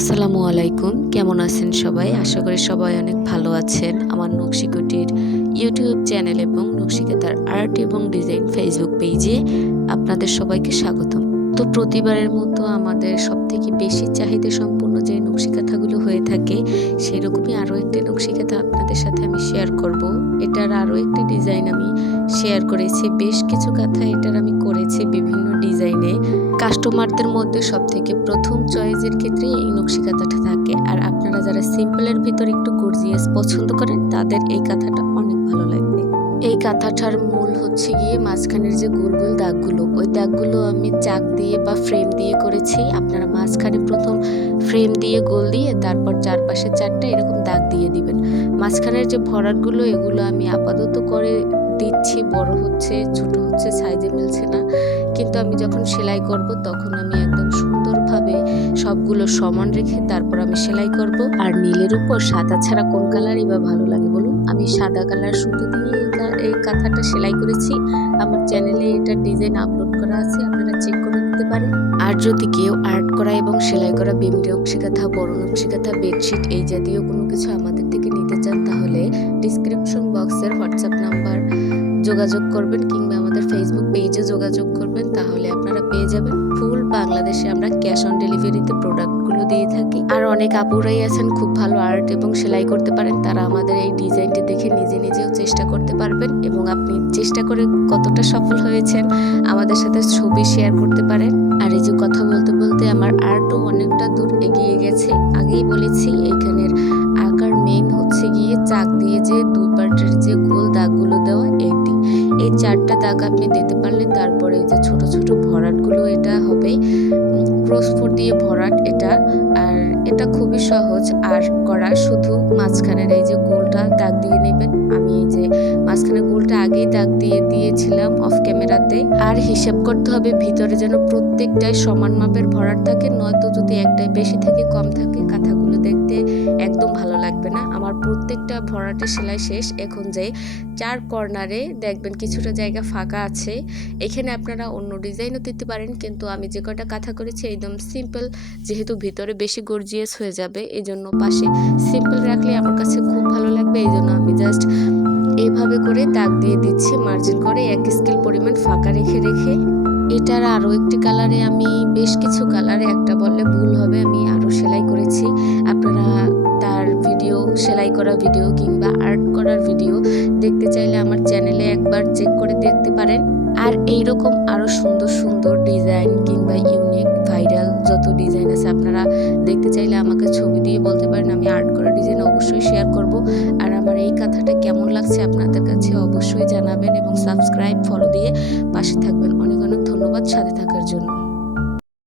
আসসালামু আলাইকুম। কেমন আছেন সবাই? আশা করি সবাই অনেক ভালো আছেন। আমার নকশিকুটির ইউটিউব চ্যানেল এবং নকশিকাতার আর্ট এবং ডিজাইন ফেসবুক পেজে আপনাদের সবাইকে স্বাগতম। তো প্রতিবারের মতো আমাদের সবথেকে বেশি চাহিদা সম্পূর্ণ যে নকশিকাথাগুলো হয়ে থাকে, সেরকমই আরও একটি নকশিকাথা আপনাদের সাথে আমি শেয়ার করব। এটার আরও একটি ডিজাইন আমি শেয়ার করেছি। বেশ কিছু কাঁথা এটার আমি করেছি বিভিন্ন ডিজাইনে কাস্টমারদের মধ্যে সব থেকে প্রথম চয়েসের ক্ষেত্রে এই নকশি কাঁথাটা থাকে। আর আপনারা যারা সিম্পলের ভিতর একটু গর্জিয়াস পছন্দ করেন, তাদের এই কাঁথাটা অনেক ভালো লাগবে কাঁথাটার মূল হচ্ছে গিয়ে মাঝখানের যে গোল গোল দাগগুলো, ওই দাগগুলো আমি চাক দিয়ে বা ফ্রেম দিয়ে করেছি। আপনারা মাঝখানে প্রথম ফ্রেম দিয়ে গোল দিয়ে তারপর চারপাশে চারটা এরকম দাগ দিয়ে দিবেন। মাঝখানের যে ভরাটগুলো, এগুলো আমি আপাতত করে দিচ্ছি, বড় হচ্ছে, ছোট হচ্ছে সাইজে মিলছে না। কিন্তু আমি যখন সেলাই করব, তখন আমি একদম সুন্দরভাবে সবগুলো সমান রেখে তারপর আমি সেলাই করব। আর নীলের উপর সাদা ছাড়া কোন কালারই বা ভালো লাগে বলুন? আমি সাদা কালার সুতো দিয়ে এই কাঁথাটা সেলাই করেছি। আমার চ্যানেলে এটা ডিজাইন আপলোড করা আছে, আপনারা চেক করে নিতে পারেন। আর যদি কেউ আর্ট করা এবং সেলাই করা নকশি কাঁথা বড় নকশি কাঁথা বেডশিট এই জাতীয় কোনো কিছু আমাদের থেকে নিতে চান, তাহলে ডিসক্রিপশন বক্সের হোয়াটসঅ্যাপ নাম্বার যোগাযোগ করবেন কিংবা আমাদের ফেসবুক পেজে যোগাযোগ করবেন, তাহলে আপনারা পেয়ে যাবেন ফুল বাংলাদেশে আমরা ক্যাশ অন ডেলিভারিতে প্রোডাক্টগুলো দিয়ে থাকি। আর অনেক আপুরাই আছেন, খুব ভালো আর্ট এবং সেলাই করতে পারেন, তারা আমাদের এই ডিজাইনটি দেখে নিজে নিজেও চেষ্টা করতে পারবেন এবং আপনি চেষ্টা করে কতটা সফল হয়েছেন আমাদের সাথে ছবি শেয়ার করতে পারেন। আর এই যে কথা বলতে বলতে আমার আর্টও অনেকটা দূর এগিয়ে গেছে। আগেই বলেছি এইখানের আকার মেইন দাগ আপনি দিতে পারলে তারপরে যে ছোট ছোট ভরাটগুলো এটা হবে ক্রসফুট দিয়ে ভরাট এটা, আর এটা খুবই সহজ আর করা, শুধু মাঝখানের এই যে গোলটা দাগ দিয়ে নেবেন। আমি এই যে মাঝখানে গোলটা আগেই দাগ দিয়ে দিয়েছিলাম অফ ক্যামেরাতে আর হিসাব করতে হবে, ভিতরে যেন প্রত্যেকটাই সমান মাপের ভরাট থাকে, নয়তো যদি একটাই বেশি থাকে, কম থাকে, কাঁথাগুলো দেখতে একদম ভালো লাগবে না। আমার প্রত্যেকটা ভরাটে সেলাই শেষ, এখন যে চার কর্নারে দেখবেন কিছুটা জায়গা ফাঁকা আছে। এখানে আপনারা অন্য ডিজাইনও দিতে পারেন, কিন্তু আমি যে কটা কাঁথা করেছি, একদম সিম্পল যেহেতু ভিতরে বেশি গর্জিয়াস হয়ে যাবে এই জন্য পাশে সিম্পল রাখলে আমার কাছে খুব ভালো লাগবে এই জন্য আমি জাস্ট এইভাবে করে দাগ দিয়ে দিচ্ছি মার্জিন করে এক স্কেল পরিমাণ ফাঁকা রেখে রেখে। এটার আরও একটি কালারে আমি বেশ কিছু কালারে একটা বললে ভুল হবে, আমি আরও সেলাই করেছি। আপনারা তার ভিডিও সেলাই করা ভিডিও কিংবা আর্ট করার ভিডিও দেখতে চাইলে আমার চ্যানেলে একবার চেক করে দেখতে পারেন। আর এইরকম আরও বলতে পারেন, আমি আর্ট করা ডিজাইন অবশ্যই শেয়ার করব। আর আমার এই কথাটা কেমন লাগছে আপনাদের কাছে অবশ্যই জানাবেন এবং সাবস্ক্রাইব ফলো দিয়ে পাশে থাকবেন। অনেক অনেক ধন্যবাদ সাথে থাকার জন্য।